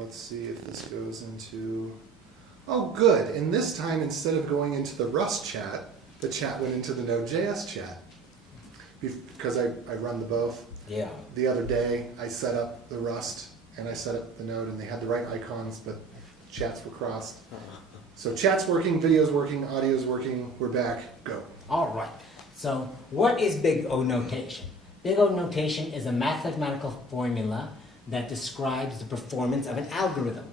let's see if this goes into, oh good, and this time instead of going into the Rust chat, the chat went into the Node.js chat. Because I run the both. Yeah. The other day I set up the Rust and I set up the Node and they had the right icons, but chats were crossed. So chat's working, video's working, audio's working, we're back, go. All right. So what is big O notation? Big O notation is a mathematical formula that describes the performance of an algorithm.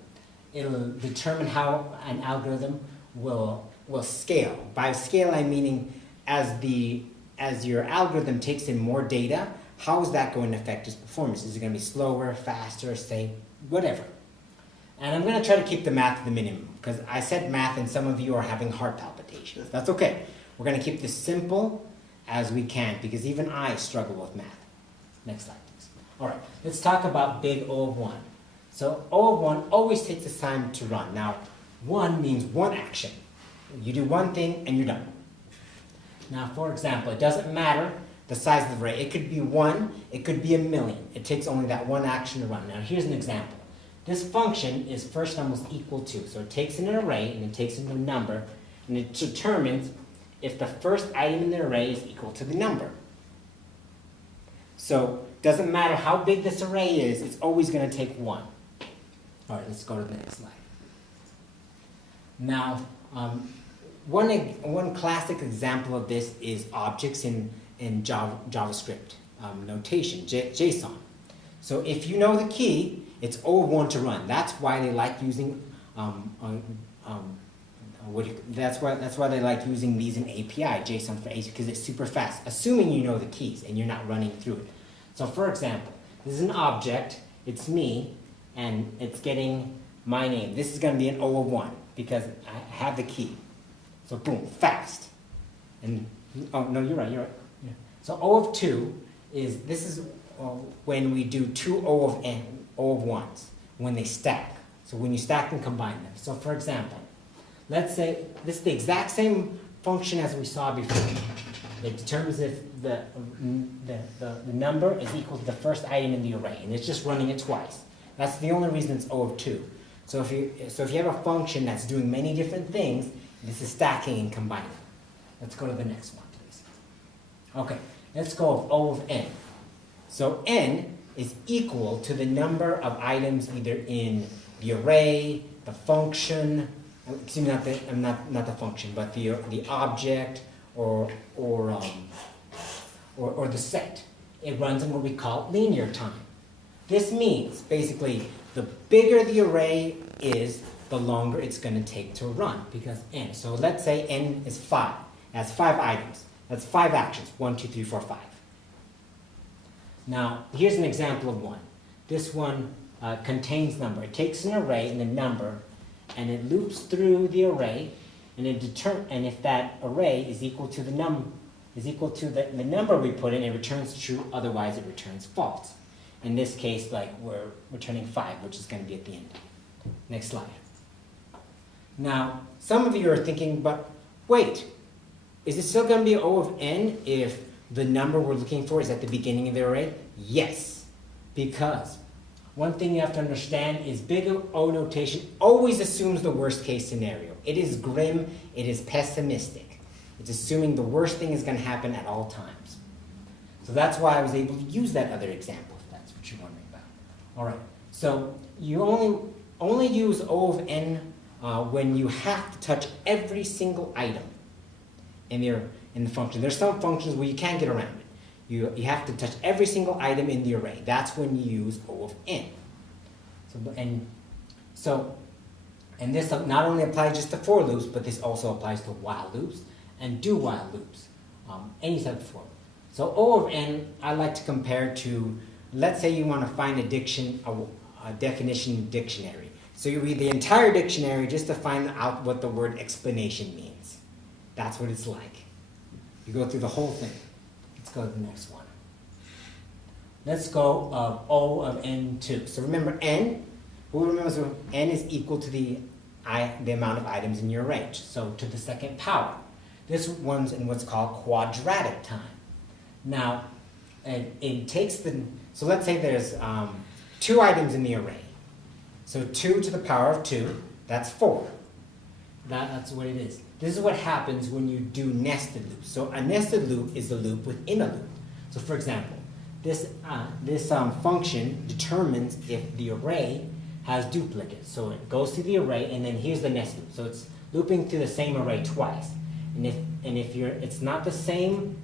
It'll determine how an algorithm will scale. By scale, I'm meaning as your algorithm takes in more data, how is that going to affect its performance? Is it going to be slower, faster, same, whatever? And I'm going to try to keep the math to the minimum because I said math and some of you are having heart palpitations. That's okay. We're going to keep this simple as we can because even I struggle with math. Next slide, please. All right, let's talk about big O of 1. So O of 1 always takes its time to run. Now, 1 means one action. You do one thing and you're done. Now, for example, it doesn't matter the size of the array. It could be 1, it could be 1,000,000. It takes only that one action to run. Now, here's an example. This function is first almost equal to. So it takes in an array and it takes in a number and it determines if the first item in the array is equal to the number. So it doesn't matter how big this array is, it's always going to take 1. All right, let's go to the next slide. Now, one classic example of this is objects in JavaScript notation, JSON. So if you know the key, it's O of 1 to run. That's why they like using that's why they like using these in API, JSON for API, because it's super fast, assuming you know the keys and you're not running through it. So for example, this is an object, it's me, and it's getting my name. This is going to be an O of 1 because I have the key. So boom, fast. And oh no, you're right. Yeah. So O of 2 is when we do two O of 1s when they stack. So when you stack and combine them. So for example, let's say this is the exact same function as we saw before. It determines if the number is equal to the first item in the array, and it's just running it twice. That's the only reason it's O of 2. So if you have a function that's doing many different things, this is stacking and combining. Let's go to the next one, please. Okay, let's go with O of n. So n is equal to the number of items either in the array, the function, excuse me, not the function, but the object or the set. It runs in what we call linear time. This means basically the bigger the array is, the longer it's going to take to run because n. So let's say n is 5. That's 5 items. That's 5 actions. 1, 2, 3, 4, 5. Now, here's an example of one. This one contains number. It takes an array and a number, and it loops through the array, and if that array is equal to the number we put in, it returns true. Otherwise, it returns false. In this case, like we're returning 5, which is going to be at the end. Next slide. Now, some of you are thinking, but wait, is it still going to be O of n if the number we're looking for is at the beginning of the array? Yes, because one thing you have to understand is big O notation always assumes the worst case scenario. It is grim, it is pessimistic. It's assuming the worst thing is going to happen at all times. So that's why I was able to use that other example, if that's what you're wondering about. All right, so you only use O of n when you have to touch every single item in the function. There's some functions where you can't get around it. You have to touch every single item in the array. That's when you use O of n. And this not only applies just to for loops, but this also applies to while loops and do while loops. Any type of for loop. So O of n, I like to compare to, let's say you want to find a definition dictionary. So you read the entire dictionary just to find out what the word explanation means. That's what it's like. You go through the whole thing. Let's go to the next one. Let's go of O of n2. So remember n, who remembers n is equal to the amount of items in your range. So to the second power. This one's in what's called quadratic time. Now, it takes so let's say there's 2 items in the array. So 2 to the power of 2, that's 4. That's what it is. This is what happens when you do nested loops. So a nested loop is a loop within a loop. So for example, this function determines if the array has duplicates. So it goes to the array, and then here's the nested loop. So it's looping through the same array twice. And if it's not the same,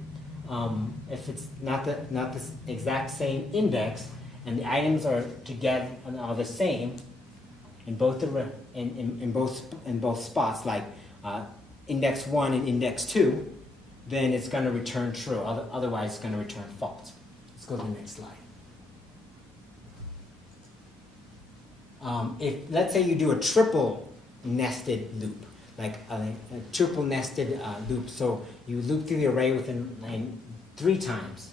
if it's not the exact same index, and the items are together and are the same in both in both spots, like index 1 and index 2, then it's going to return true. Otherwise, it's going to return false. Let's go to the next slide. If let's say you do a triple nested loop, like a triple nested loop, so you loop through the array within 3 times,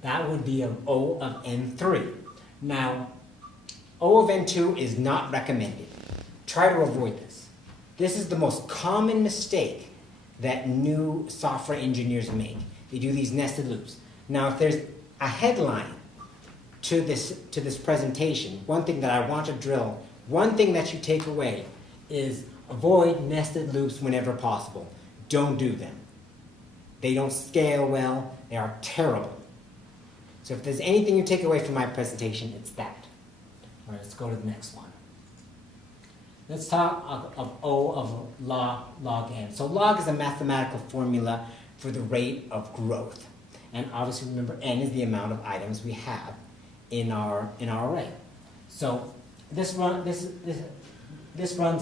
that would be an O of n3. Now, O of n2 is not recommended. Try to avoid this. This is the most common mistake that new software engineers make. They do these nested loops. Now, if there's a headline to this presentation, one thing that I want to drill, one thing that you take away is avoid nested loops whenever possible. Don't do them. They don't scale well. They are terrible. So if there's anything you take away from my presentation, it's that. All right, let's go to the next one. Let's talk of O of log n. So log is a mathematical formula for the rate of growth. And obviously remember, n is the amount of items we have in our array. So this runs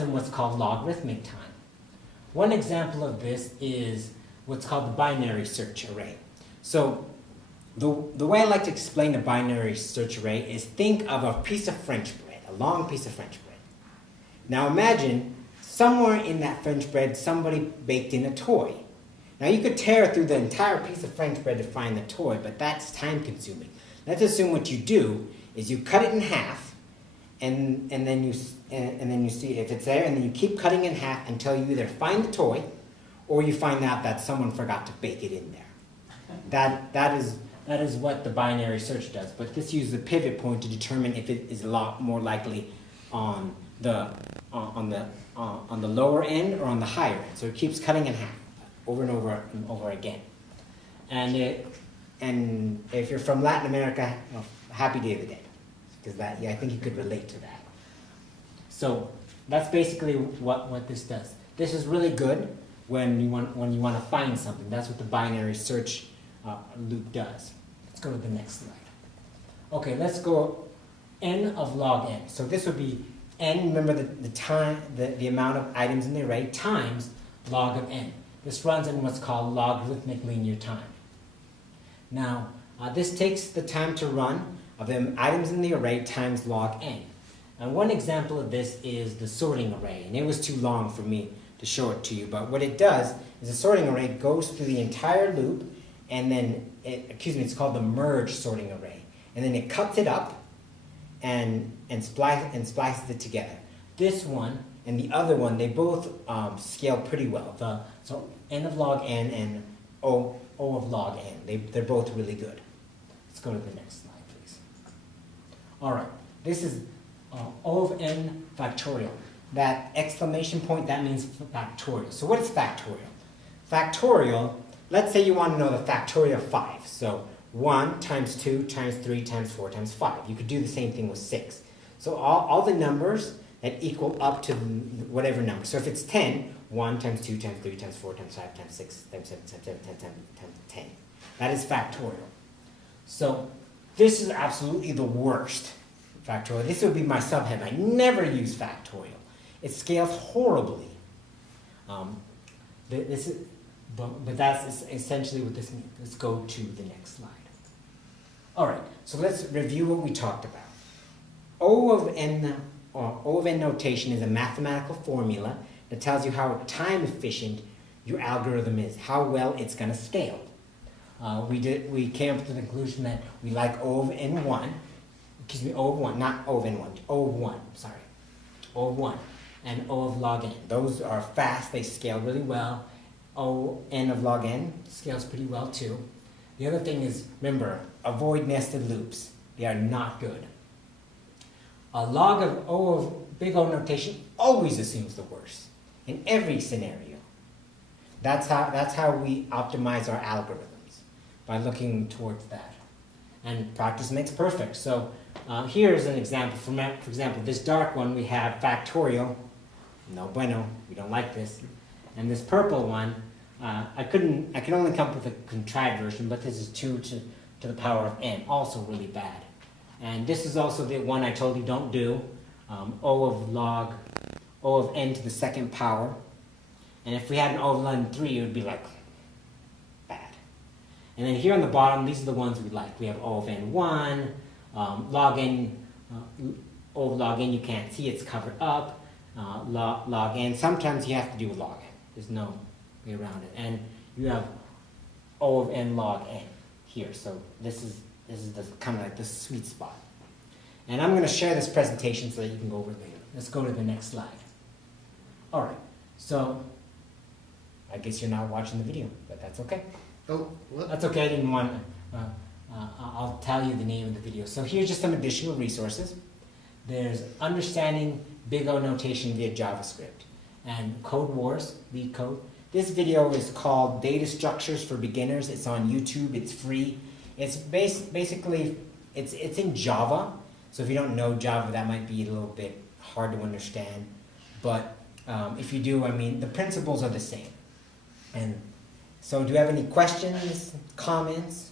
in what's called logarithmic time. One example of this is what's called the binary search array. So the way I like to explain the binary search array is think of a piece of French bread, a long piece of French bread. Now imagine somewhere in that French bread somebody baked in a toy. Now you could tear through the entire piece of French bread to find the toy, but that's time consuming. Let's assume what you do is you cut it in half, and then you see if it's there, and then you keep cutting in half until you either find the toy or you find out that someone forgot to bake it in there. That is what the binary search does, but this uses a pivot point to determine if it is a lot more likely on the lower end or on the higher end. So it keeps cutting in half over and over and over again. And if you're from Latin America, well, happy Day of the Dead, because I think you could relate to that. So that's basically what this does. This is really good when you want to find something. That's what the binary search loop does. Let's go to the next slide. Okay, let's go n of log n. So this would be n. Remember the amount of items in the array times log of n. This runs in what's called logarithmic linear time. Now, this takes the time to run of the items in the array times log n. And one example of this is the sorting array. And it was too long for me to show it to you. But what it does is the sorting array goes through the entire loop, and then, it's called the merge sorting array. And then it cuts it up and splices it together. This one and the other one, they both scale pretty well. So n of log n and O of log n, they're both really good. Let's go to the next slide, please. All right, this is O of n factorial. That exclamation point, that means factorial. So what is factorial? Factorial, let's say you want to know the factorial of 5. So 1 times 2 times 3 times 4 times 5. You could do the same thing with 6. So all the numbers that equal up to whatever number. So if it's 10, 1 times 2 times 3 times 4 times 5 times 6 times 7 times 7 times 10. That is factorial. So this is absolutely the worst factorial. This would be my subhead. I never use factorial. It scales horribly. But that's essentially what this means. Let's go to the next slide. All right, so let's review what we talked about. O of n notation is a mathematical formula that tells you how time efficient your algorithm is, how well it's going to scale. We came up to the conclusion that we like O of n1, O of 1, not O of n1, O of 1, sorry. O of 1 and O of log n. Those are fast, they scale really well. N of log n scales pretty well too. The other thing is, remember, avoid nested loops. They are not good. A log of O of big O notation always assumes the worst in every scenario. That's how we optimize our algorithms, by looking towards that. And practice makes perfect. So here's an example. For example, this dark one we have factorial. No bueno, we don't like this. And this purple one, I can only come up with a contrived version, but this is 2 to the power of n, also really bad. And this is also the one I told you don't do, O of n to the second power. And if we had an O of n 3, it would be like bad. And then here on the bottom, these are the ones we like. We have O of n 1, log n, O of log n you can't see, it's covered up. Log n, sometimes you have to do log n. There's no way around it. And you have O of n log n here. So this is the kind of like the sweet spot. And I'm going to share this presentation so that you can go over it later. Let's go to the next slide. All right. So I guess you're not watching the video, but that's okay. Oh, what? That's okay. I didn't want. I'll tell you the name of the video. So here's just some additional resources. There's Understanding Big O Notation via JavaScript and Code Wars, Lead Code. This video is called Data Structures for Beginners. It's on YouTube. It's free. It's basically it's in Java. So if you don't know Java, that might be a little bit hard to understand. But if you do, I mean, the principles are the same. And so do you have any questions, comments?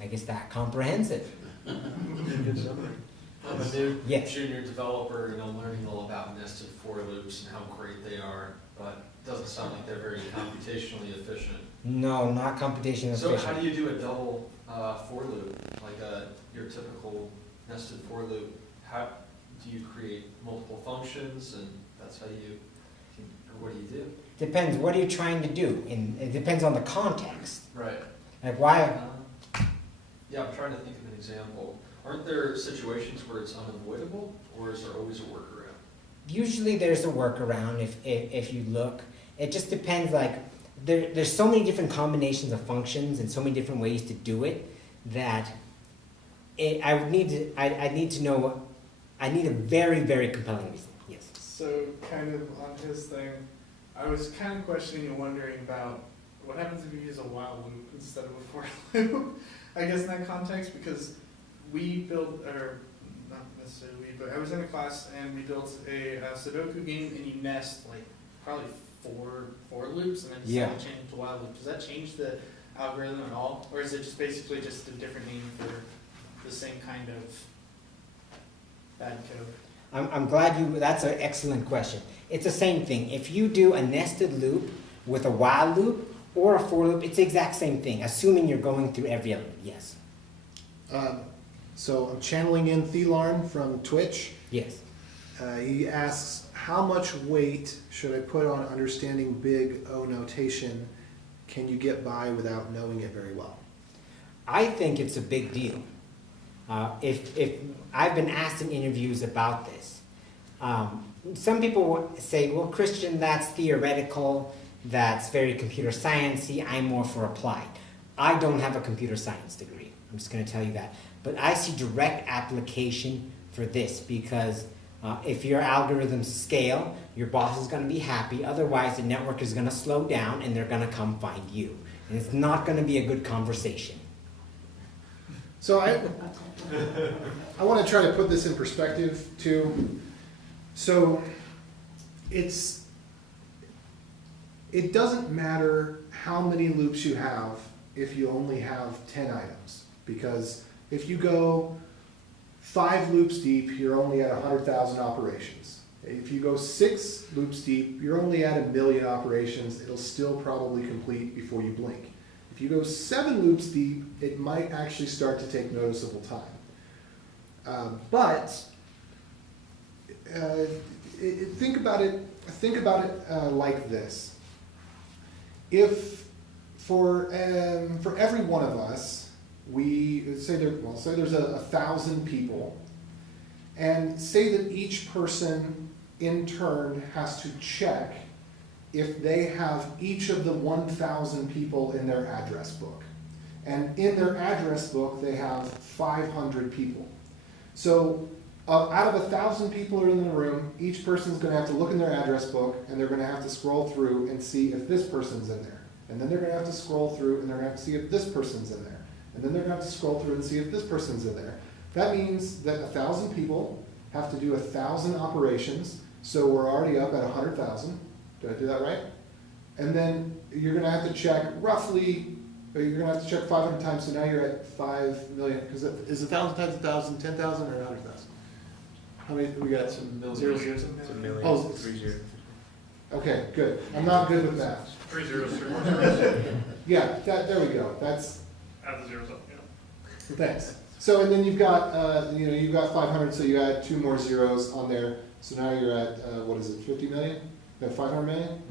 I guess that comprehensive. Good summary. I'm a new Yes. junior developer, learning all about nested for loops and how great they are, but it doesn't sound like they're very computationally efficient. No, not computational So efficient. how do you do a double for loop, like your typical nested for loop? How do you create multiple functions, and that's how you, or what do you do? Depends. What are you trying to do? It depends on the context. Right. Like why? Yeah, I'm trying to think of an example. Aren't there situations where it's unavoidable, or is there always a workaround? Usually there's a workaround if you look. It just depends. Like there's so many different combinations of functions and so many different ways to do it that I need to know. I need a very, very compelling reason. Yes. So kind of on his thing, I was kind of questioning and wondering about what happens if you use a while loop instead of a for loop. I guess in that context, because we built, or not necessarily we, but I was in a class and we built a Sudoku game, and you nest like probably four for loops and then Yeah. change it to while loop. Does that change the algorithm at all, or is it just basically just a different name for the same kind of bad code? I'm glad that's an excellent question. It's the same thing. If you do a nested loop with a while loop or a for loop, it's the exact same thing, assuming you're going through every element. Yes. So I'm channeling in Thelarn from Twitch. Yes. He asks, how much weight should I put on understanding big O notation? Can you get by without knowing it very well? I think it's a big deal. If I've been asked in interviews about this, some people say, well, Christian, that's theoretical, that's very computer sciencey, I'm more for applied. I don't have a computer science degree, I'm just going to tell you that. But I see direct application for this because if your algorithms scale, your boss is going to be happy, otherwise the network is going to slow down and they're going to come find you. And it's not going to be a good conversation. So I want to try to put this in perspective too. So it doesn't matter how many loops you have if you only have 10 items. Because if you go 5 loops deep, you're only at 100,000 operations. If you go 6 loops deep, you're only at 1 million operations. It'll still probably complete before you blink. If you go 7 loops deep, it might actually start to take noticeable time. Think about it like this. If for every one of us, say there's 1,000 people, and say that each person in turn has to check if they have each of the 1,000 people in their address book. And in their address book, they have 500 people. So out of 1,000 people are in the room, each person's going to have to look in their address book, and they're going to have to scroll through and see if this person's in there. And then they're going to have to scroll through, and they're going to have to see if this person's in there. And then they're going to have to scroll through and see if this person's in there. That means that 1,000 people have to do 1,000 operations, so we're already up at 100,000. Did I do that right? And then you're going to have to check roughly, you're going to have to check 500 times, so now you're at 5 million. Because is 1,000 times 1,000, 10,000 or 100,000? How many, we got some Zero, zeros? zero. It's a million, Oh, 3 zeros. Okay, good. I'm not good with that. 3 zeros, 3 more zeros. Yeah, there we go. That's, Add the zeros up, yeah. thanks. So, and then you've got, you've got 500, so you add 2 more zeros on there. So now you're at, what is it, 50 million? You have 500 million?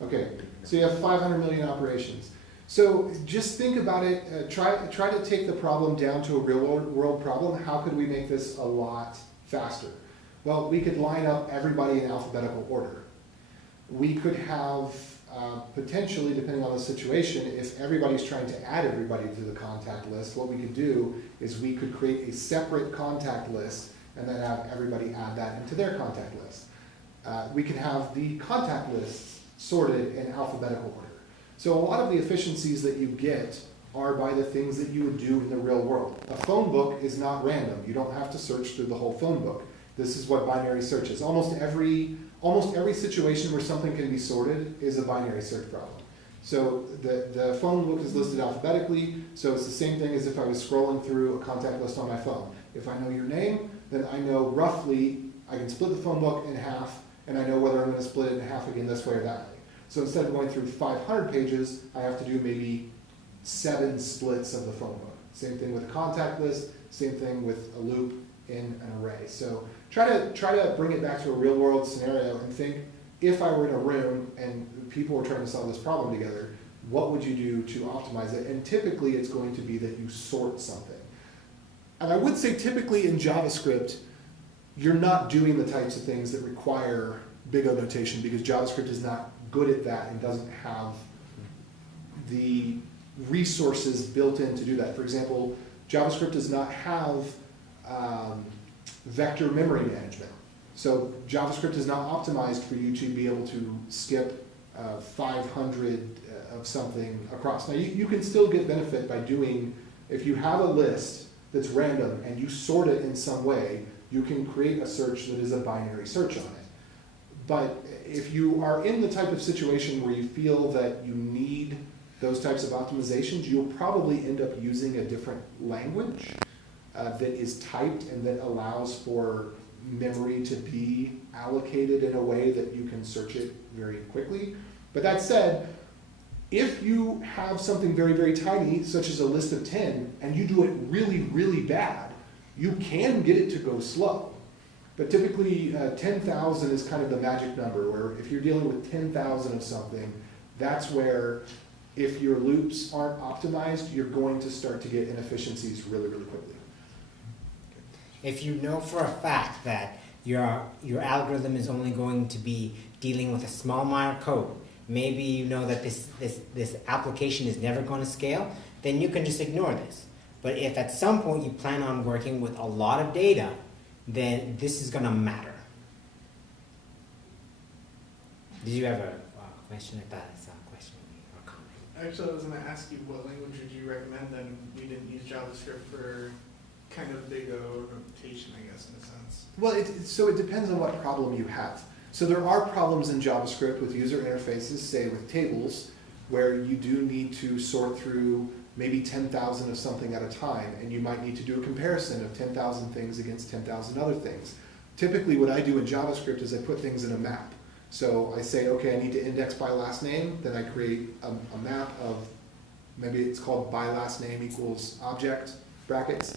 Okay, so you have 500 million operations. So just think about it, try to take the problem down to a real world problem. How could we make this a lot faster? Well, we could line up everybody in alphabetical order. We could have, potentially, depending on the situation, if everybody's trying to add everybody to the contact list, what we could do is we could create a separate contact list and then have everybody add that into their contact list. We can have the contact lists sorted in alphabetical order. So a lot of the efficiencies that you get are by the things that you would do in the real world. A phone book is not random. You don't have to search through the whole phone book. This is what binary search is. Almost every situation where something can be sorted is a binary search problem. So the phone book is listed alphabetically, so it's the same thing as if I was scrolling through a contact list on my phone. If I know your name, then I know roughly, I can split the phone book in half, and I know whether I'm going to split it in half again this way or that way. So instead of going through 500 pages, I have to do maybe 7 splits of the phone book. Same thing with a contact list, same thing with a loop in an array. So try to bring it back to a real world scenario and think, if I were in a room and people were trying to solve this problem together, what would you do to optimize it? And typically it's going to be that you sort something. And I would say typically in JavaScript, you're not doing the types of things that require big O notation because JavaScript is not good at that and doesn't have the resources built in to do that. For example, JavaScript does not have vector memory management. So JavaScript is not optimized for you to be able to skip 500 of something across. Now you can still get benefit by doing, if you have a list that's random and you sort it in some way, you can create a search that is a binary search on it. But if you are in the type of situation where you feel that you need those types of optimizations, you'll probably end up using a different language that is typed and that allows for memory to be allocated in a way that you can search it very quickly. But that said, if you have something very, very tiny, such as a list of 10, and you do it really, really bad, you can get it to go slow. But typically, 10,000 is kind of the magic number, where if you're dealing with 10,000 of something, that's where, if your loops aren't optimized, you're going to start to get inefficiencies really, really quickly. If you know for a fact that your algorithm is only going to be dealing with a small amount of code, maybe you know that this application is never going to scale, then you can just ignore this. But if at some point you plan on working with a lot of data, then this is going to matter. Did you have a question? I thought I saw a question or comment. Actually, I was going to ask you what language would you recommend then? We didn't use JavaScript for kind of big O notation, I guess, in a sense. Well, so it depends on what problem you have. So there are problems in JavaScript with user interfaces, say with tables, where you do need to sort through maybe 10,000 of something at a time, and you might need to do a comparison of 10,000 things against 10,000 other things. Typically what I do in JavaScript is I put things in a map. So I say, okay, I need to index by last name, then I create a map of, maybe it's called by last name equals object, brackets,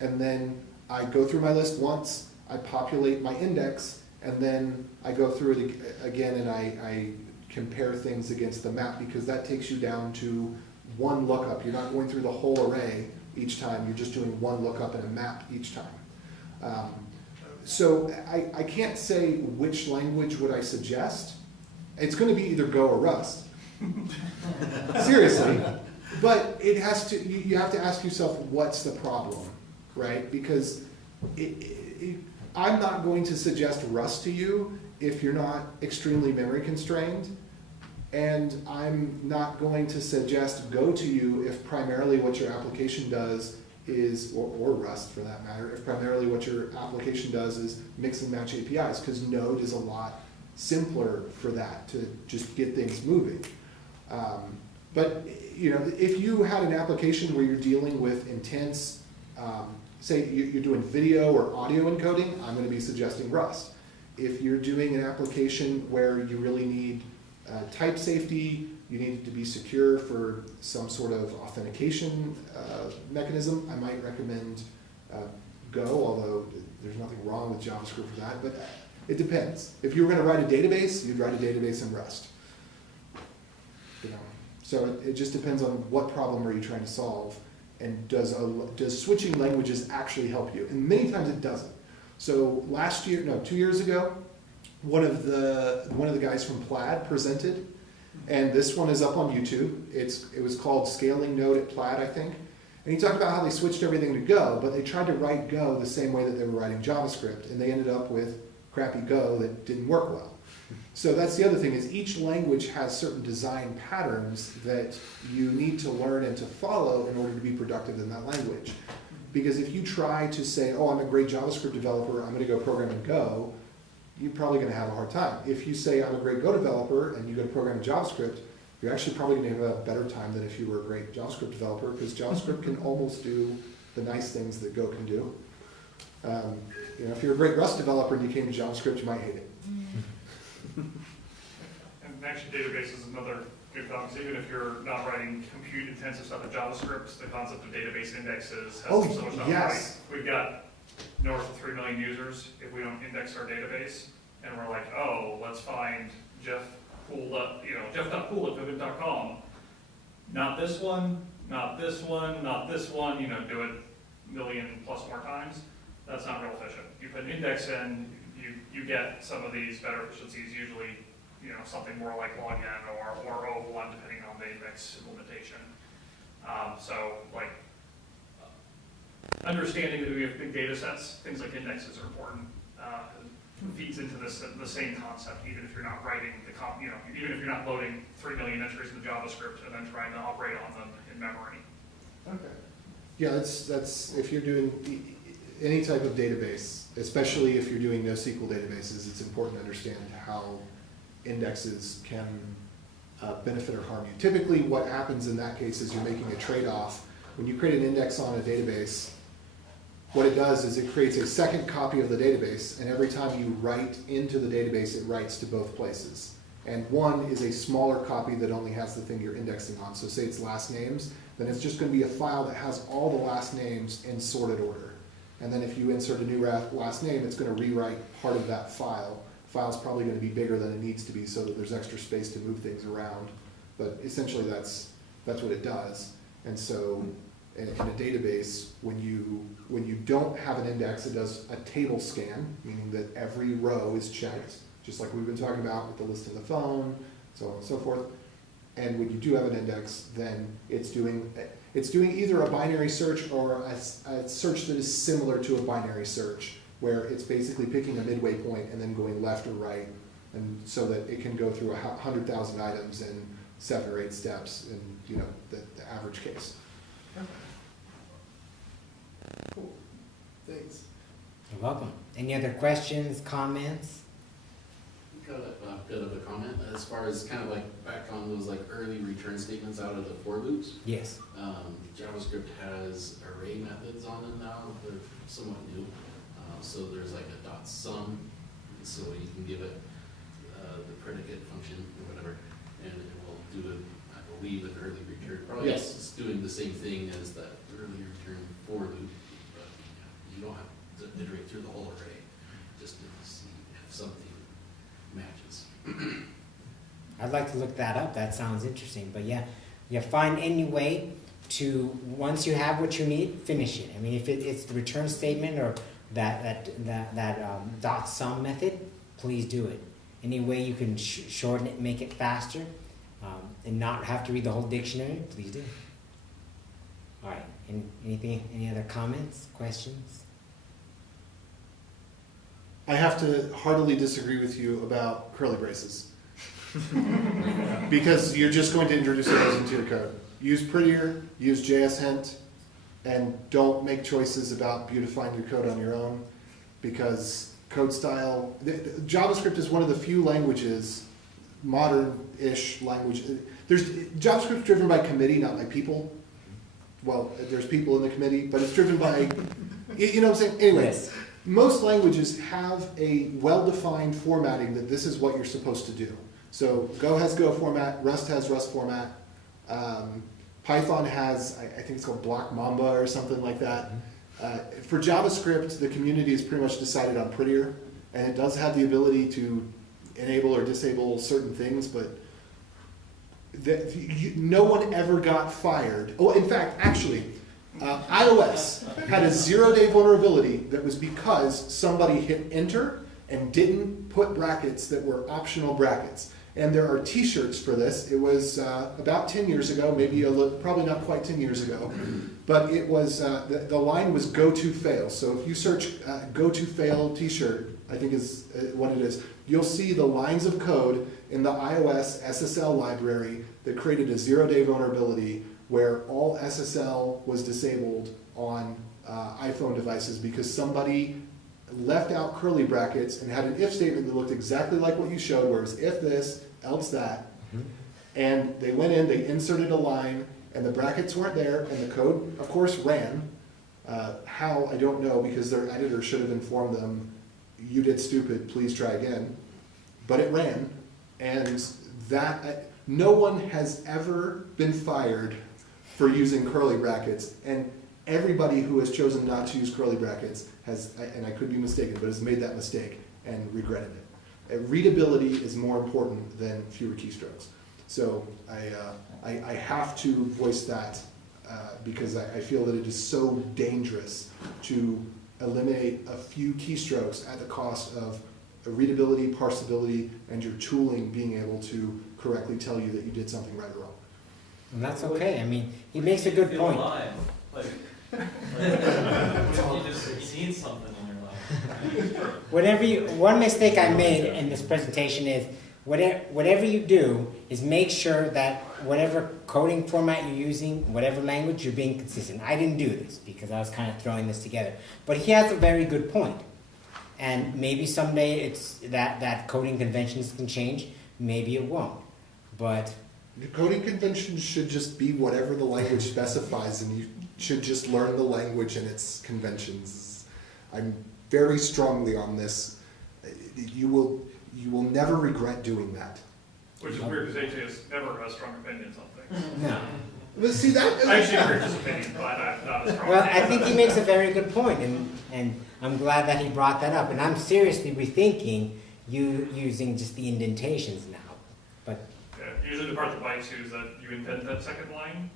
and then I go through my list once, I populate my index, and then I go through it again and I compare things against the map, because that takes you down to one lookup. You're not going through the whole array each time, you're just doing one lookup in a map each time. So I can't say which language would I suggest. It's going to be either Go or Rust. Seriously. But it has to, you have to ask yourself, what's the problem, right? Because I'm not going to suggest Rust to you if you're not extremely memory constrained. And I'm not going to suggest Go to you if primarily what your application does is, or Rust for that matter, if primarily what your application does is mix and match APIs, because Node is a lot simpler for that, to just get things moving. But you know, if you had an application where you're dealing with intense, say you're doing video or audio encoding, I'm going to be suggesting Rust. If you're doing an application where you really need type safety, you need it to be secure for some sort of authentication mechanism, I might recommend Go, although there's nothing wrong with JavaScript for that, but it depends. If you were going to write a database, you'd write a database in Rust. You know, so it just depends on what problem are you trying to solve, and does switching languages actually help you? And many times it doesn't. So 2 years ago, one of the guys from Plaid presented, and this one is up on YouTube. It was called Scaling Node at Plaid, I think. And he talked about how they switched everything to Go, but they tried to write Go the same way that they were writing JavaScript, and they ended up with crappy Go that didn't work well. So that's the other thing, is each language has certain design patterns that you need to learn and to follow in order to be productive in that language. Because if you try to say, oh, I'm a great JavaScript developer, I'm going to go program in Go, you're probably going to have a hard time. If you say, I'm a great Go developer, and you go to program in JavaScript, you're actually probably going to have a better time than if you were a great JavaScript developer, because JavaScript can almost do the nice things that Go can do. You know, if you're a great Rust developer and you came to JavaScript, you might hate it. And actually, database is another good thought, because even if you're not writing compute-intensive stuff in JavaScript, the concept of database indexes has so much stuff. Yes. Right? We've got north of 3 million users. If we don't index our database, and we're like, oh, let's find jeff.pool@vivint.com. Not this one, not this one, not this one. You know, do it a million plus more times. That's not real efficient. You put an index in, you get some of these better efficiencies, usually, you know, something more like login or O1, depending on the index implementation. Understanding that we have big data sets, things like indexes are important. It feeds into the same concept, even if you're not writing even if you're not loading 3 million entries into JavaScript and then trying to operate on them in memory. Okay. Yeah, that's if you're doing any type of database, especially if you're doing NoSQL databases, it's important to understand how indexes can benefit or harm you. Typically what happens in that case is you're making a trade-off. When you create an index on a database, what it does is it creates a second copy of the database, and every time you write into the database, it writes to both places. And one is a smaller copy that only has the thing you're indexing on. So say it's last names, then it's just going to be a file that has all the last names in sorted order. And then if you insert a new last name, it's going to rewrite part of that file. The file's probably going to be bigger than it needs to be so that there's extra space to move things around. But essentially that's what it does. And so in a database, when you don't have an index, it does a table scan, meaning that every row is checked, just like we've been talking about with the list in the phone, so on and so forth. And when you do have an index, then it's doing either a binary search or a search that is similar to a binary search, where it's basically picking a midway point and then going left or right, and so that it can go through 100,000 items in 7 or 8 steps in the average case. Okay. Cool. Thanks. You're welcome. Any other questions, comments? Got a bit of a comment as far as kind of like back on those like early return statements out of the for loops. Yes. JavaScript has array methods on them now. They're somewhat new. So there's like a dot sum, so you can give it the predicate function or whatever, and it will do it, I believe, an early return. Probably Yes. it's doing the same thing as that early return for loop, but you don't have to iterate through the whole array just to see if something matches. I'd like to look that up. That sounds interesting. But yeah, find any way to, once you have what you need, finish it. I mean, if it's the return statement or that dot sum method, please do it. Any way you can shorten it, make it faster, and not have to read the whole dictionary, please do. All right, any other comments, questions? I have to heartily disagree with you about curly braces. Because you're just going to introduce those into your code. Use Prettier, use JS Hint, and don't make choices about beautifying your code on your own, because code style, JavaScript is one of the few languages, modern-ish language. JavaScript's driven by committee, not by people. Well, there's people in the committee, but it's driven by, you know what I'm saying? Anyway, Yes. most languages have a well-defined formatting that this is what you're supposed to do. So Go has Go format, Rust has Rust format, Python has, I think it's called Block Mamba or something like that. For JavaScript, the community has pretty much decided on Prettier, and it does have the ability to enable or disable certain things, but no one ever got fired. Oh, in fact, actually, iOS had a 0-day vulnerability that was because somebody hit enter and didn't put brackets that were optional brackets. And there are t-shirts for this. It was about 10 years ago, maybe probably not quite 10 years ago, but it was, the line was go to fail. So if you search go to fail t-shirt, I think is what it is, you'll see the lines of code in the iOS SSL library that created a 0-day vulnerability where all SSL was disabled on iPhone devices because somebody left out curly brackets and had an if statement that looked exactly like what you showed, where it was if this, else that. And they went in, they inserted a line, and the brackets weren't there, and the code, of course, ran. How, I don't know, because their editor should have informed them, you did stupid, please try again. But it ran, and that, no one has ever been fired for using curly brackets, and everybody who has chosen not to use curly brackets has, and I could be mistaken, but has made that mistake and regretted it. Readability is more important than fewer keystrokes. So I have to voice that because I feel that it is so dangerous to eliminate a few keystrokes at the cost of readability, parsability, and your tooling being able to correctly tell you that you did something right or wrong. And that's okay. I mean, he makes a good point. You just need something in your life. One mistake I made in this presentation is whatever you do is make sure that whatever coding format you're using, whatever language, you're being consistent. I didn't do this because I was kind of throwing this together. But he has a very good point. And maybe someday it's that coding conventions can change. Maybe it won't. But The coding conventions should just be whatever the language specifies, and you should just learn the language and its conventions. I'm very strongly on this. You will never regret doing that. Which is weird because AJ never has strong opinions on things. no. But see that? I actually agree with his opinion, but I'm not as strong. Well, I think he makes a very good point, and I'm glad that he brought that up. And I'm seriously rethinking you using just the indentations now. But Yeah, usually the part that bites you is that you indent that second line,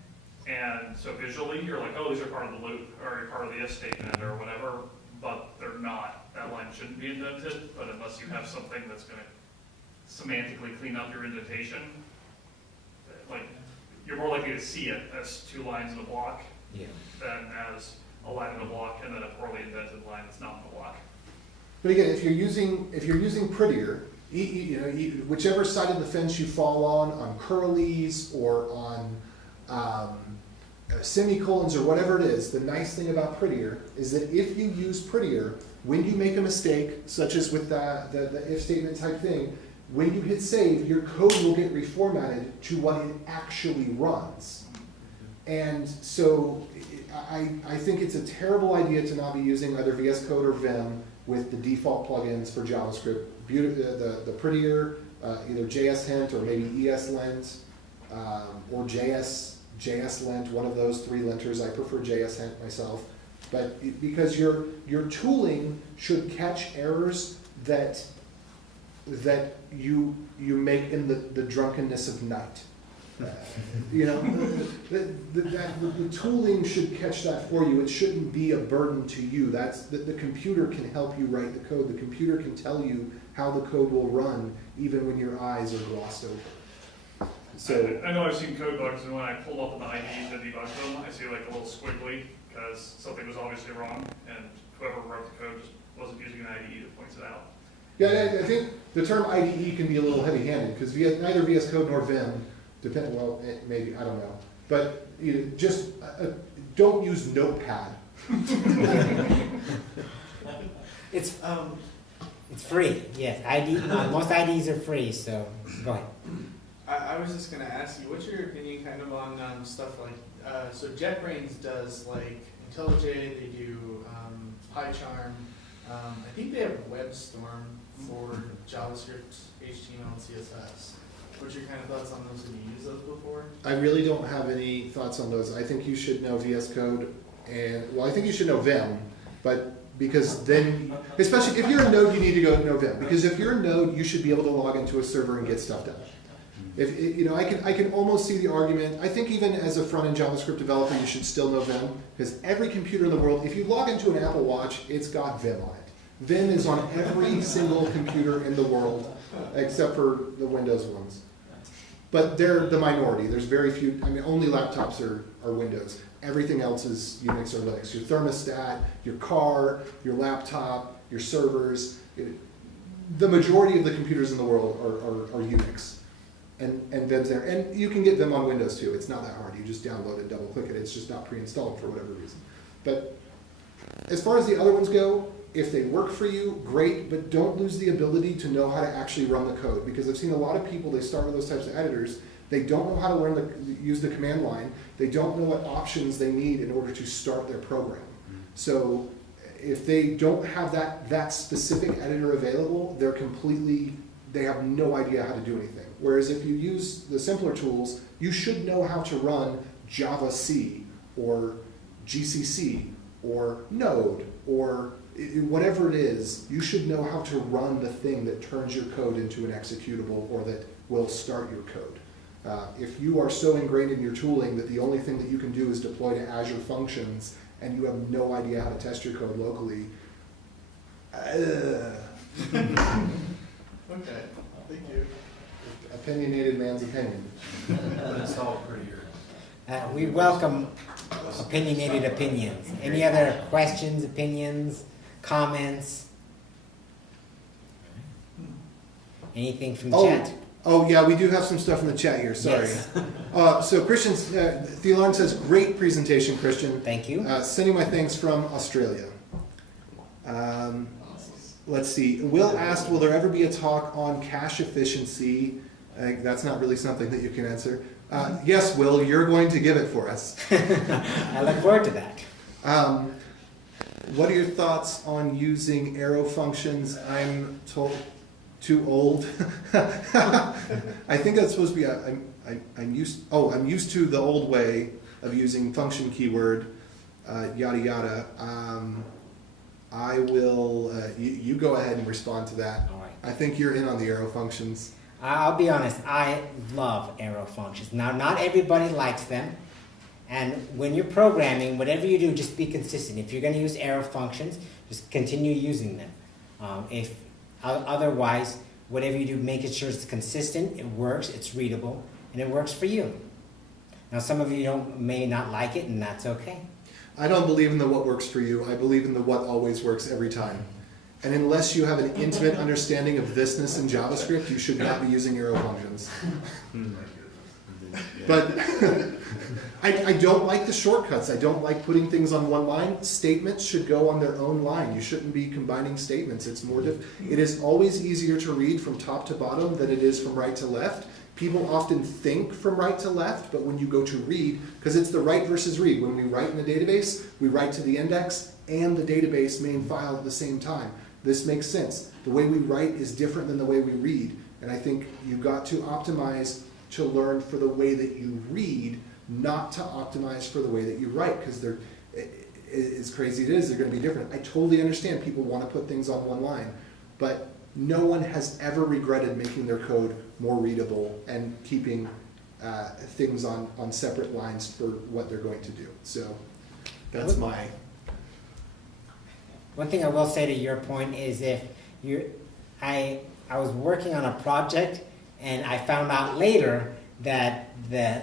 and so visually you're like, oh, these are part of the loop, or part of the if statement, or whatever, but they're not. That line shouldn't be indented, but unless you have something that's going to semantically clean up your indentation, like, you're more likely to see it as two lines in a block yeah. than as a line in a block and then a poorly indented line that's not in the block. But again, if you're using Prettier, whichever side of the fence you fall on curlies or on semicolons or whatever it is, the nice thing about Prettier is that if you use Prettier, when you make a mistake, such as with the if statement type thing, when you hit save, your code will get reformatted to what it actually runs. And so I think it's a terrible idea to not be using either VS Code or Vim with the default plugins for JavaScript. The Prettier, either JS Hint or maybe ESLint or JSLint, one of those three linters. I prefer JS Hint myself. But because your tooling should catch errors that you make in the drunkenness of night. The tooling should catch that for you. It shouldn't be a burden to you. The computer can help you write the code. The computer can tell you how the code will run even when your eyes are glossed over. So, I know I've seen code bugs, and when I pull up the IDE to debug them, I see like a little squiggly, because something was obviously wrong, and whoever wrote the code just wasn't using an IDE that points it out. yeah, I think the term IDE can be a little heavy-handed, because neither VS Code nor Vim, maybe, I don't know. But just don't use Notepad. It's free, yes. Most IDs are free, so go ahead. I was just gonna ask you, what's your opinion kind of on stuff like, so JetBrains does like IntelliJ, they do PyCharm, I think they have WebStorm for JavaScript, HTML, and CSS. What's your kind of thoughts on those? Have you used those before? I really don't have any thoughts on those. I think you should know VS Code, I think you should know Vim, but because then, especially if you're a Node, you need to go know Vim, because if you're a Node, you should be able to log into a server and get stuff done. I can almost see the argument. I think even as a front-end JavaScript developer, you should still know Vim, because every computer in the world, if you log into an Apple Watch, it's got Vim on it. Vim is on every single computer in the world, except for the Windows ones. But they're the minority. There's very few, only laptops are Windows. Everything else is Unix or Linux. Your thermostat, your car, your laptop, your servers. The majority of the computers in the world are Unix. And Vim's there. And you can get Vim on Windows too. It's not that hard. You just download it, double click it. It's just not pre-installed for whatever reason. But as far as the other ones go, if they work for you, great, but don't lose the ability to know how to actually run the code. Because I've seen a lot of people, they start with those types of editors, they don't know how to use the command line, they don't know what options they need in order to start their program. So if they don't have that specific editor available, they have no idea how to do anything. Whereas if you use the simpler tools, you should know how to run Java C or GCC or Node or whatever it is. You should know how to run the thing that turns your code into an executable or that will start your code. If you are so ingrained in your tooling that the only thing that you can do is deploy to Azure functions and you have no idea how to test your code locally, Okay, thank you. opinionated man's opinion. But it's all prettier. We welcome opinionated opinions. Any other questions, opinions, comments? Anything from the chat? Oh yeah, we do have some stuff in the chat here, sorry. Yes. So Christian, Theolon says, great presentation, Christian. Thank you. Sending my thanks from Australia. Let's see, Will asked, will there ever be a talk on cache efficiency? That's not really something that you can answer. Yes, Will, you're going to give it for us. I look forward to that. What are your thoughts on using arrow functions? I'm told too old. I think that's supposed to be I'm used to the old way of using function keyword, yada yada. I will, you go ahead and respond to that. All right. I think you're in on the arrow functions. I'll be honest, I love arrow functions. Now, not everybody likes them. And when you're programming, whatever you do, just be consistent. If you're going to use arrow functions, just continue using them. Otherwise, whatever you do, make sure it's consistent, it works, it's readable, and it works for you. Now, some of you may not like it, and that's okay. I don't believe in the what works for you. I believe in the what always works every time. And unless you have an intimate understanding of thisness in JavaScript, you should not be using arrow functions. But I don't like the shortcuts. I don't like putting things on one line. Statements should go on their own line. You shouldn't be combining statements. It is always easier to read from top to bottom than it is from right to left. People often think from right to left, but when you go to read, because it's the write versus read. When we write in a database, we write to the index and the database main file at the same time. This makes sense. The way we write is different than the way we read. And I think you got to optimize to learn for the way that you read, not to optimize for the way that you write, because they're, as crazy it is, they're going to be different. I totally understand people want to put things on one line, but no one has ever regretted making their code more readable and keeping things on separate lines for what they're going to do. So that's my... One thing I will say to your point is I was working on a project and I found out later that the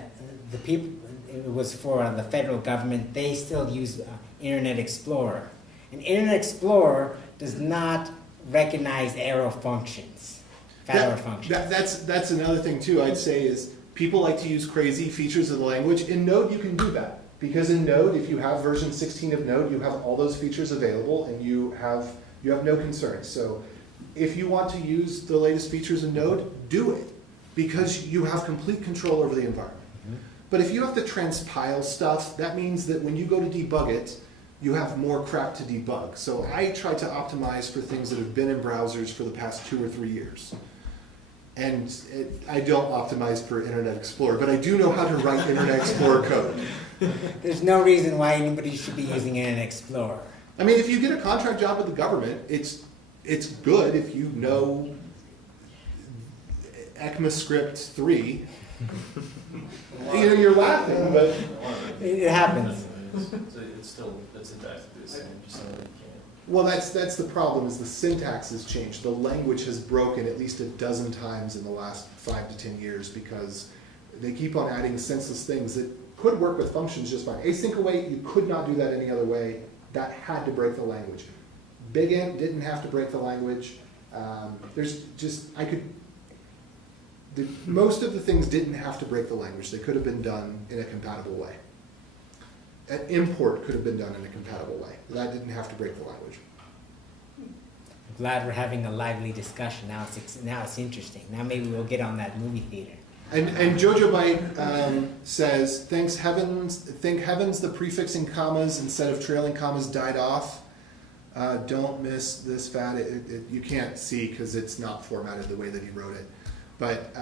people, it was for the federal government, they still use Internet Explorer. And Internet Explorer does not recognize arrow functions, fat arrow functions. That's another thing too, I'd say, is people like to use crazy features of the language. In Node, you can do that. Because in Node, if you have version 16 of Node, you have all those features available and you have no concerns. So if you want to use the latest features in Node, do it. Because you have complete control over the environment. But if you have to transpile stuff, that means that when you go to debug it, you have more crap to debug. So I try to optimize for things that have been in browsers for the past 2 or 3 years. And I don't optimize for Internet Explorer, but I do know how to write Internet Explorer code. There's no reason why anybody should be using Internet Explorer. I mean, if you get a contract job with the government, it's good if you know ECMAScript 3. You're laughing, but It happens. It's exactly the same, just so that you can't. well, that's the problem. Is the syntax has changed. The language has broken at least a dozen times in the last 5 to 10 years because they keep on adding senseless things that could work with functions just fine. Async await, you could not do that any other way. That had to break the language. Big int didn't have to break the language. Most of the things didn't have to break the language. They could have been done in a compatible way. An import could have been done in a compatible way. That didn't have to break the language. I'm glad we're having a lively discussion. Now it's interesting. Now maybe we'll get on that movie theater. And Jojo Byte says, thank heavens the prefixing commas instead of trailing commas died off. Don't miss this fat. You can't see because it's not formatted the way that he wrote it. But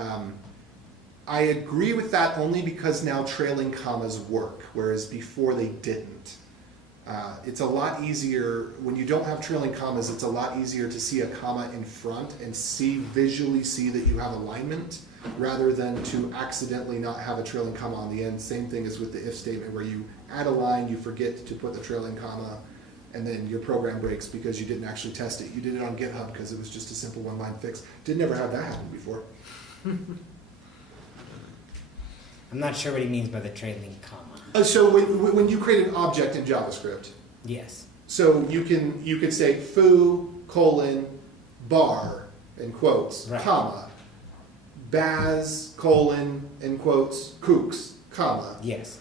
I agree with that only because now trailing commas work, whereas before they didn't. It's a lot easier, when you don't have trailing commas, it's a lot easier to see a comma in front and visually see that you have alignment, rather than to accidentally not have a trailing comma on the end. Same thing as with the if statement, where you add a line, you forget to put the trailing comma, and then your program breaks because you didn't actually test it. You did it on GitHub because it was just a simple one-line fix. Didn't ever have that happen before. I'm not sure what he means by the trailing comma. So when you create an object in JavaScript, Yes. so you could say foo, colon, bar, in quotes, Right. comma, baz, colon, in quotes, kooks, comma, Yes.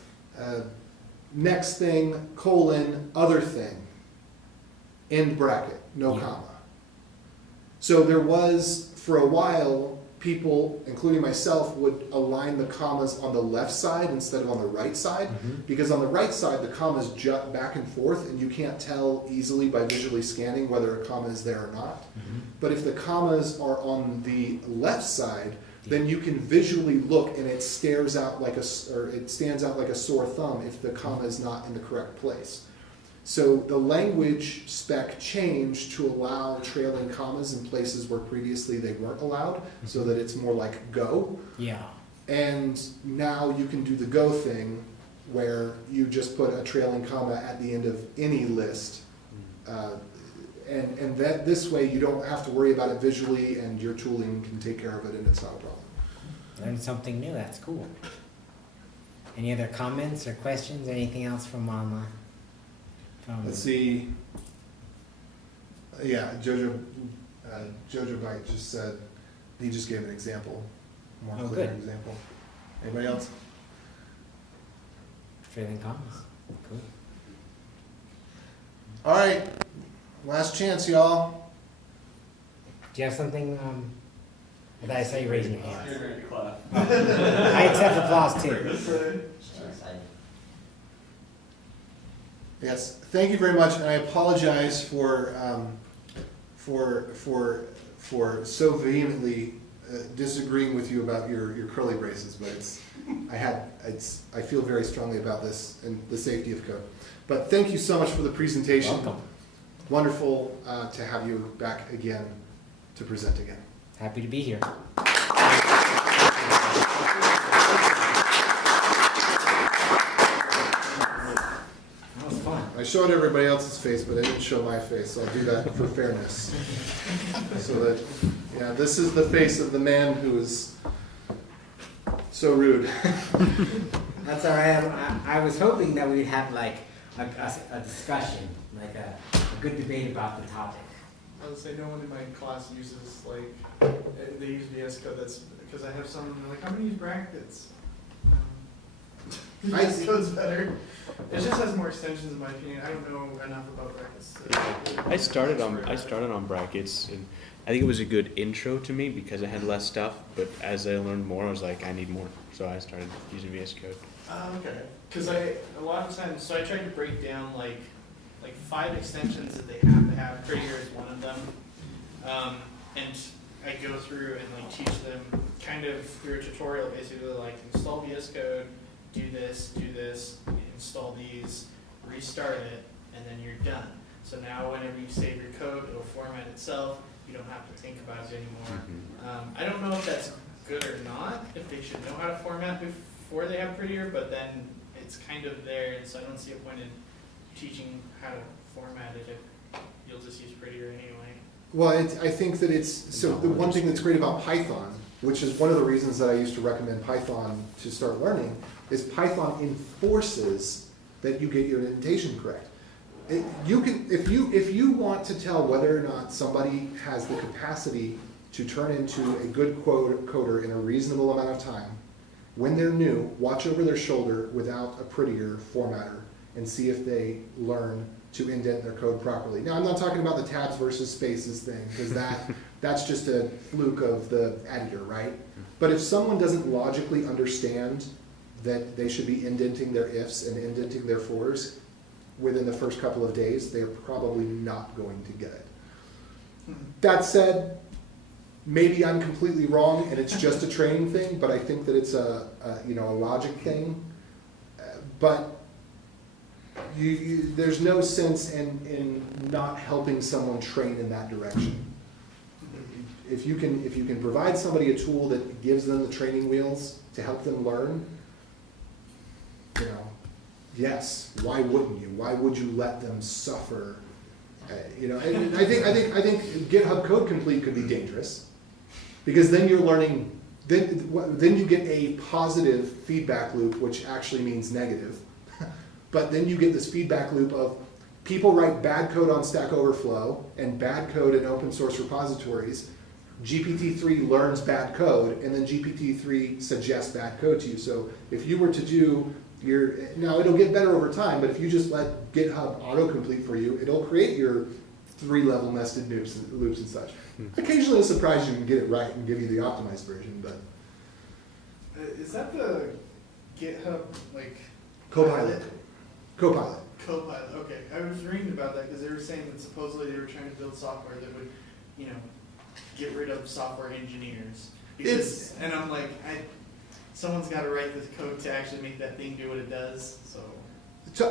next thing, colon, other thing, end bracket, no Yeah. comma. So there was, for a while, people, including myself, would align the commas on the left side instead of on the right side, because on the right side, the commas jut back and forth, and you can't tell easily by visually scanning whether a comma is there or not. But if the commas are on the left side, then you can visually look, and it stands out like a sore thumb if the comma is not in the correct place. So the language spec changed to allow trailing commas in places where previously they weren't allowed, so that it's more like Go. Yeah. And now you can do the Go thing, where you just put a trailing comma at the end of any list. And that this way you don't have to worry about it visually, and your tooling can take care of it, and it's not a problem. Learned something new. That's cool. Any other comments or questions? Anything else from online? Let's see. Yeah, Jojo Byte just said, he just gave an example, more Oh, clear good. example. Anybody else? Trailing commas. Cool. All right, last chance, y'all. Do you have something? I saw you raising your hand. You're ready to clap. I accept applause too. Yes, thank you very much, and I apologize for so vehemently disagreeing with you about your curly braces, but I feel very strongly about this and the safety of code. But thank you so much for the presentation. Welcome. Wonderful to have you back again to present again. Happy to be here. That was fun. I showed everybody else's face, but I didn't show my face, so I'll do that for fairness. So that, yeah, this is the face of the man who is So rude. That's all right. I was hoping that we'd have like a discussion, like a good debate about the topic. I would say no one in my class uses like, they use VS Code, that's because I have some, they're like, how many use brackets? VS Code's better. It just has more extensions in my opinion. I don't know enough about brackets. I started on brackets, and I think it was a good intro to me because it had less stuff. But as I learned more, I was like, I need more, so I started using VS Code. Okay. Because a lot of times, so I tried to break down like 5 extensions that they have to have. Prettier is one of them, and I go through and like teach them kind of through a tutorial, basically like install VS Code, do this, install these, restart it, and then you're done. So now whenever you save your code, it'll format itself. You don't have to think about it anymore. I don't know if that's good or not, if they should know how to format before they have Prettier, but then it's kind of there, and so I don't see a point in teaching how to format it if you'll just use Prettier anyway. Well, I think that so the one thing that's great about Python, which is one of the reasons that I used to recommend Python to start learning, is Python enforces that you get your indentation correct. If you want to tell whether or not somebody has the capacity to turn into a good coder in a reasonable amount of time, when they're new, watch over their shoulder without a Prettier formatter and see if they learn to indent their code properly. Now, I'm not talking about the tabs versus spaces thing, because that's just a fluke of the editor, right? But if someone doesn't logically understand that they should be indenting their ifs and indenting their fors within the first couple of days, they're probably not going to get it. That said, maybe I'm completely wrong and it's just a training thing, but I think that it's a logic thing. But there's no sense in not helping someone train in that direction. If you can provide somebody a tool that gives them the training wheels to help them learn, yes, why wouldn't you? Why would you let them suffer? And I think GitHub Code Complete could be dangerous, because then you're learning. Then you get a positive feedback loop, which actually means negative. But then you get this feedback loop of people write bad code on Stack Overflow and bad code in open source repositories. GPT-3 learns bad code, and then GPT-3 suggests bad code to you. So if you were to do now it'll get better over time, but if you just let GitHub autocomplete for you, it'll create your 3-level nested loops and such. Occasionally it'll surprise you and get it right and give you the optimized version, but. Is that the GitHub, Copilot. Copilot, okay. I was reading about that because they were saying that supposedly they were trying to build software that would, get rid of software engineers. And I'm like, someone's got to write the code to actually make that thing do what it does, so.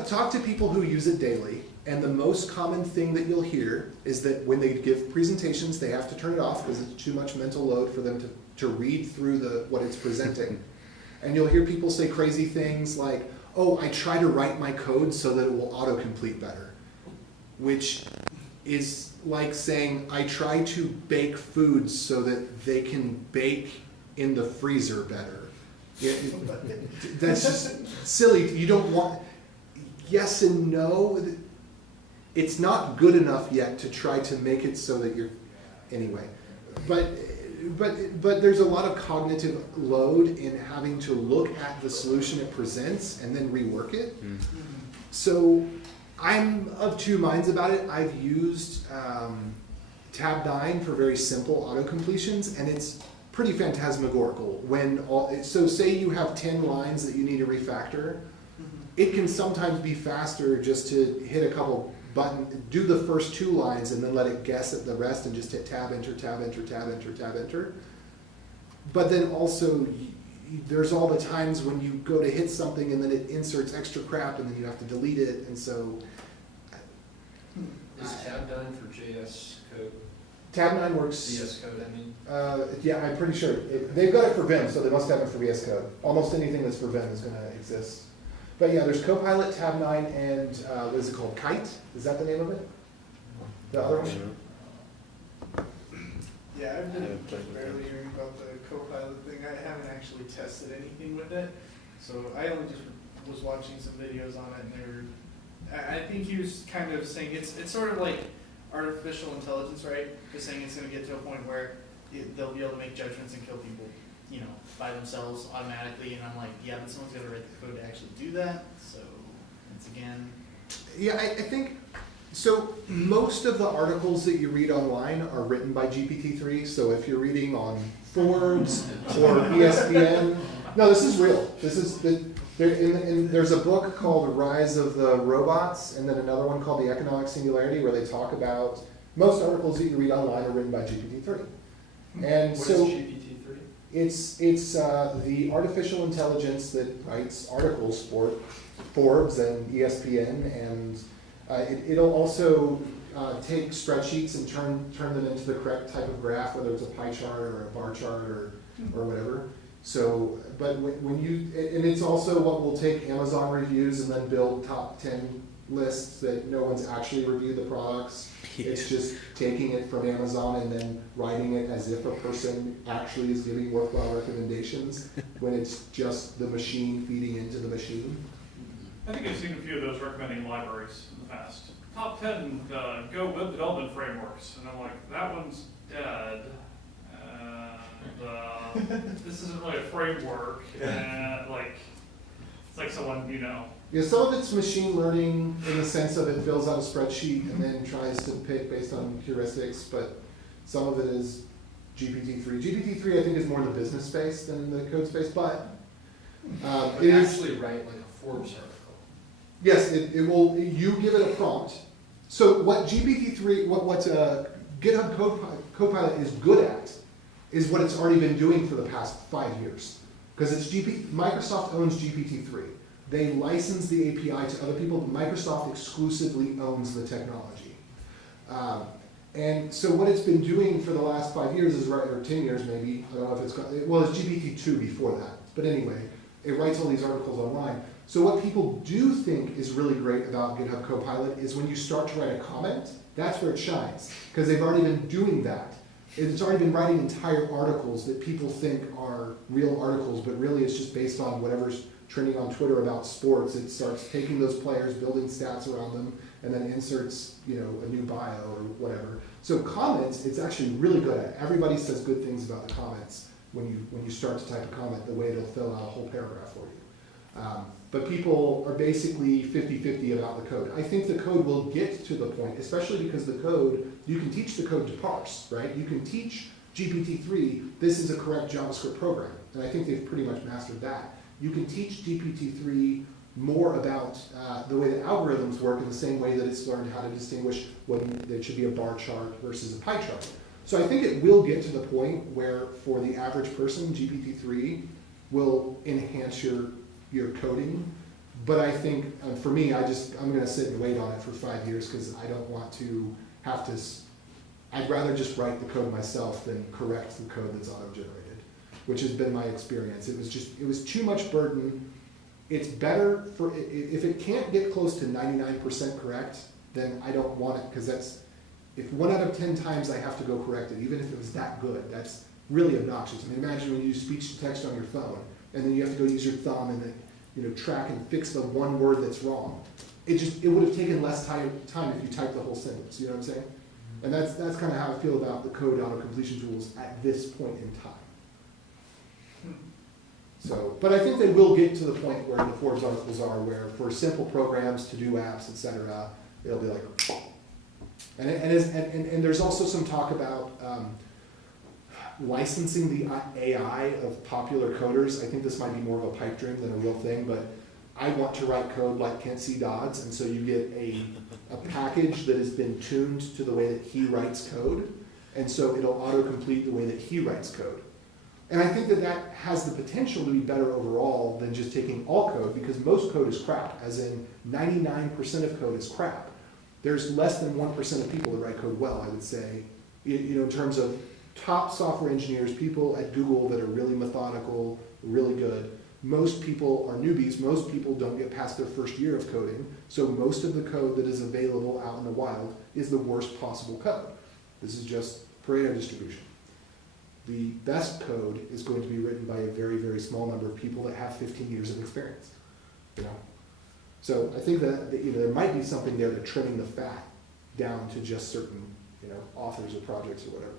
Talk to people who use it daily, and the most common thing that you'll hear is that when they give presentations, they have to turn it off because it's too much mental load for them to read through what it's presenting. And you'll hear people say crazy things like, oh, I try to write my code so that it will autocomplete better, which is like saying I try to bake foods so that they can bake in the freezer better. That's just silly. You don't want, yes and no. It's not good enough yet to try to make it so that you're, anyway. But there's a lot of cognitive load in having to look at the solution it presents and then rework it. So I'm of two minds about it. I've used Tab9 for very simple auto-completions, and it's pretty phantasmagorical. So say you have 10 lines that you need to refactor, it can sometimes be faster just to hit a couple buttons, do the first 2 lines, and then let it guess at the rest and just hit tab, enter, tab, enter, tab, enter, tab, enter. But then also, there's all the times when you go to hit something and then it inserts extra crap and then you have to delete it, and so. Is Tab9 for JS code? Tab9 works. VS code, I mean. Yeah, I'm pretty sure. They've got it for Vim, so they must have it for VS Code. Almost anything that's for Vim is going to exist. But yeah, there's Copilot, Tab9, and what is it called? Kite? Is that the name of it? The other one? Yeah, I've been barely hearing about the Copilot thing. I haven't actually actually tested anything with it. So I only just was watching some videos on it, and they were, I think he was kind of saying it's sort of like artificial intelligence, right? Just saying it's going to get to a point where they'll be able to make judgments and kill people, you know, by themselves automatically. And I'm like, yeah, but someone's got to write the code to actually do that. So it's again. Yeah, I think, so most of the articles that you read online are written by GPT-3, so if you're reading on Forbes or ESPN, no, this is real. This is, there's a book called Rise of the Robots, and then another one called The Economic Singularity, where they talk about, most articles that you read online are written by GPT-3. And What so is GPT-3? it's the artificial intelligence that writes articles for Forbes and ESPN, and it'll also take spreadsheets and turn them into the correct type of graph, whether it's a pie chart or a bar chart or whatever. So, but when you, and it's also what will take Amazon reviews and then build top 10 lists that no one's actually reviewed the products. It's just taking it from Amazon and then writing it as if a person actually is giving worthwhile recommendations when it's just the machine feeding into the machine. I think I've seen a few of those recommending libraries in the past. Top 10 Go web development frameworks, and I'm like, that one's dead. This isn't really a framework. It's like someone, you know. Yeah, some of it's machine learning in the sense of it fills out a spreadsheet and then tries to pick based on heuristics, but some of it is GPT-3. GPT-3 I think is more in the business space than the code space, but But it is, actually write like a Forbes article. yes, it will, you give it a prompt. So what GPT-3, what GitHub Copilot is good at is what it's already been doing for the past 5 years. Because Microsoft owns GPT-3. They license the API to other people, but Microsoft exclusively owns the technology. And so what it's been doing for the last 5 years is, or 10 years maybe, I don't know if it's got, well, it's GPT-2 before that. But anyway, it writes all these articles online. So what people do think is really great about GitHub Copilot is when you start to write a comment, that's where it shines. Because they've already been doing that. It's already been writing entire articles that people think are real articles, but really it's just based on whatever's trending on Twitter about sports. It starts taking those players, building stats around them, and then inserts, you know, a new bio or whatever. So comments, it's actually really good at. Everybody says good things about the comments when you start to type a comment, the way it'll fill out a whole paragraph for you. But people are basically 50-50 about the code. I think the code will get to the point, especially because the code, you can teach the code to parse, right? You can teach GPT-3, this is a correct JavaScript program. And I think they've pretty much mastered that. You can teach GPT-3 more about the way that algorithms work in the same way that it's learned how to distinguish when there should be a bar chart versus a pie chart. So I think it will get to the point where for the average person, GPT-3 will enhance your coding. But I think for me, I'm going to sit and wait on it for 5 years because I don't want to have to, I'd rather just write the code myself than correct the code that's auto-generated, which has been my experience. It was too much burden. It's better for, if it can't get close to 99% correct, then I don't want it, because that's, if 1 out of 10 times I have to go correct it, even if it was that good, that's really obnoxious. I mean, imagine when you use speech to text on your phone, and then you have to go use your thumb and then, you know, track and fix the one word that's wrong. It would have taken less time if you typed the whole sentence, you know what I'm saying? And that's kind of how I feel about the code auto-completion tools at this point in time. So, but I think they will get to the point where the Forbes articles are, where for simple programs, to-do apps, etc., it'll be like, and there's also some talk about licensing the AI of popular coders. I think this might be more of a pipe dream than a real thing, but I want to write code like Kent C. Dodds, and so you get a package that has been tuned to the way that he writes code, and so it'll autocomplete the way that he writes code. And I think that has the potential to be better overall than just taking all code, because most code is crap, as in 99% of code is crap. There's less than 1% of people that write code well, I would say, you know, in terms of top software engineers, people at Google that are really methodical, really good. Most people are newbies. Most people don't get past their first year of coding. So most of the code that is available out in the wild is the worst possible code. This is just Pareto distribution. The best code is going to be written by a very, very small number of people that have 15 years of experience, you know? So I think that, you know, there might be something there to trimming the fat down to just certain, you know, authors or projects or whatever.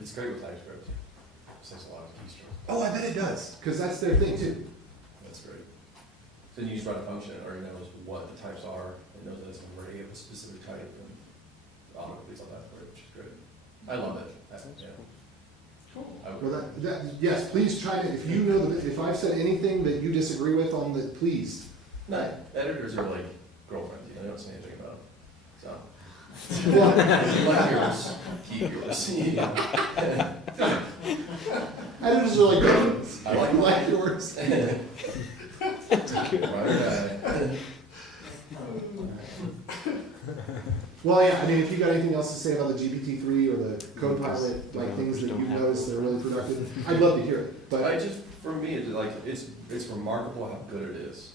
It's great with TypeScript. Saves a lot of keystrokes. Oh, I bet it does, because that's their thing too. That's great. So then you just run a function, it already knows what the types are, it knows that it's an array of a specific type, and auto completes all that for it, which is great. I love it. Yeah. Cool. I would- Well, yes, please try to, if you know, if I've said anything that you disagree with on the, please. No, editors are like girlfriends, you know, they don't say anything about them, so. Well, You like yours, keep yours. editors are like girlfriends. I like You like yours. Ride or die. Well, yeah, I mean, if you got anything else to say about the GPT-3 or the Copilot, like things that you've noticed that are really productive, I'd love to hear it, But but. I just, for me, it's remarkable how good it is.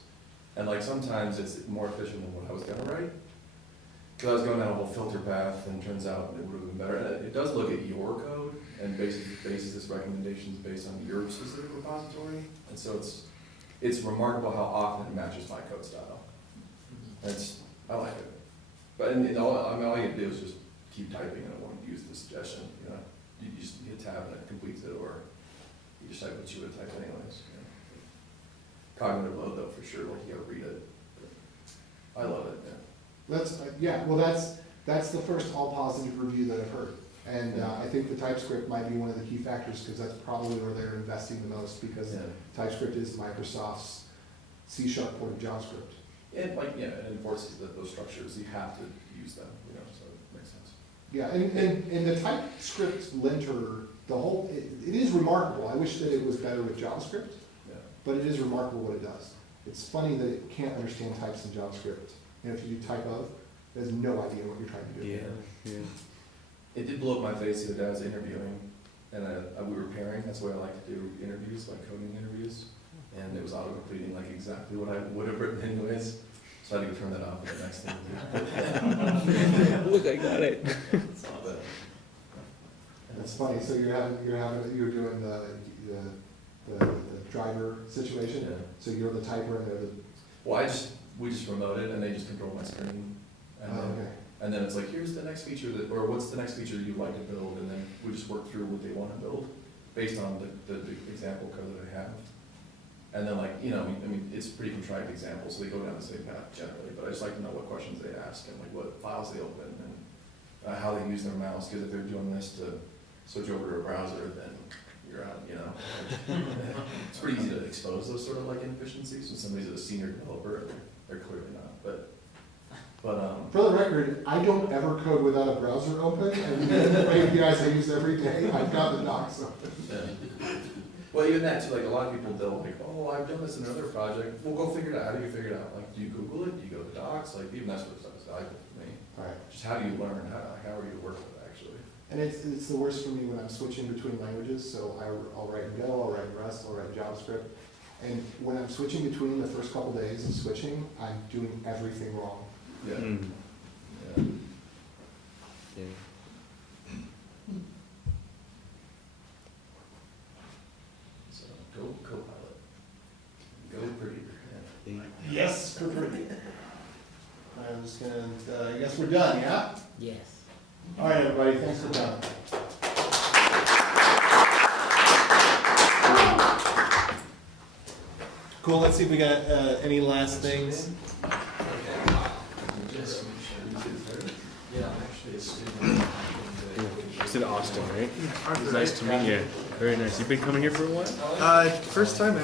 And like sometimes it's more efficient than what I was gonna write. Cause I was going down a whole filter path and turns out it would have been better. And it does look at your code and bases its recommendations based on your specific repository. And so it's remarkable how often it matches my code style. I like it. But all you do is just keep typing and it won't use the suggestion, you know. You just hit tab and it completes it, or you just type what you would type anyways. You know. Cognitive load though, for sure, like you gotta read it. I love it, yeah. That's the first all positive review that I've heard. And I think the TypeScript might be one of the key factors, because that's probably where they're investing the most, because Yeah. TypeScript is Microsoft's C# port of JavaScript. And like, yeah, it enforces that those structures, you have to use them, you know, so it makes sense. Yeah, and the TypeScript linter, it is remarkable. I wish that it was better with JavaScript, Yeah. but it is remarkable what it does. It's funny that it can't understand types in JavaScript. And if you do type of, it has no idea what you're trying to do. Yeah. It did blow up my face the other day. I was interviewing, and we were pairing. That's the way I like to do interviews, like coding interviews. And it was auto-completing like exactly what I would have written anyways. So I had to go turn that off for the next thing. Look, I got it. It's not bad. It's funny, so you're doing the driver situation, Yeah. so you're the typer and they're the, Well, we just remote it, and they just control my screen. And then, okay. and then it's like, here's the next feature or what's the next feature you'd like to build, and then we just work through what they want to build based on the example code that I have. And then like, you know, I mean, it's a pretty contrived example, so they go down the same path generally, but I just like to know what questions they ask and like what files they open and how they use their mouse, because if they're doing this to switch over to a browser, then you're out, you know. It's pretty easy to expose those sort of like inefficiencies when somebody's a senior developer, they're clearly not, but For the record, I don't ever code without a browser open, and the APIs I use every day, I've got the docs open. yeah. Well, even that too, like a lot of people, they'll like, oh, I've done this in another project. Well, go figure it out. How do you figure it out? Like, do you Google it? Do you go to docs? Like, even that sort of stuff is valuable for me. Alright, Just how do you learn? How are you to work with it, actually? and it's the worst for me when I'm switching between languages, so I'll write in Go, I'll write in Rust, I'll write in JavaScript. And when I'm switching between the first couple days of switching, I'm doing everything wrong. Yeah. Mm. Yeah. Yeah. So, go Copilot. Go Prettier. Yeah. Yes, for pretty. I'm just gonna, I guess we're done, yeah? Yes. All right, everybody, thanks for coming. Cool, let's see if we got any last things. Yeah, I'm actually a student. It's in Austin, right? It's nice to meet you. Very nice. You've been coming here for a while? First time